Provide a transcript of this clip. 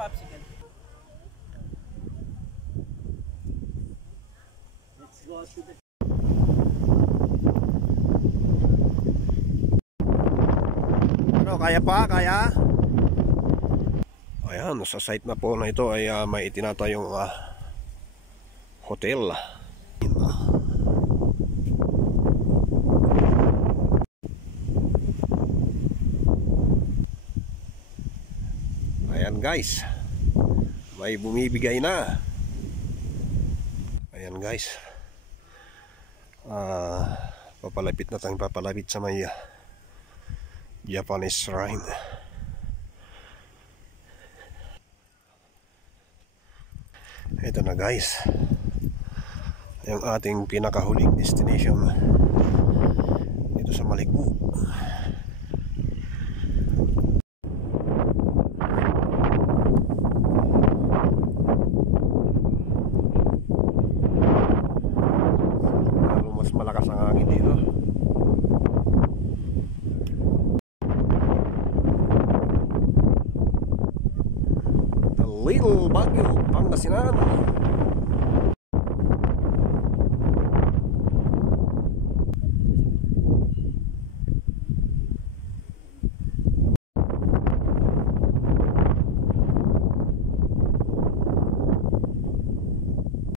popsicle. Let's go to the... Ano, kaya pa? Kaya? Ayan, sa site na po na ito ay may itinatayong hotel. Ayan guys, may bumibigay na. Ayan guys, papalapit na tayong papalapit sa may Japanese shrine. Ito na guys, yung ating pinakahuling destination dito sa Malikbu. Lalo mas malakas ang hangin dito. The Little Baguio, Pangasinan.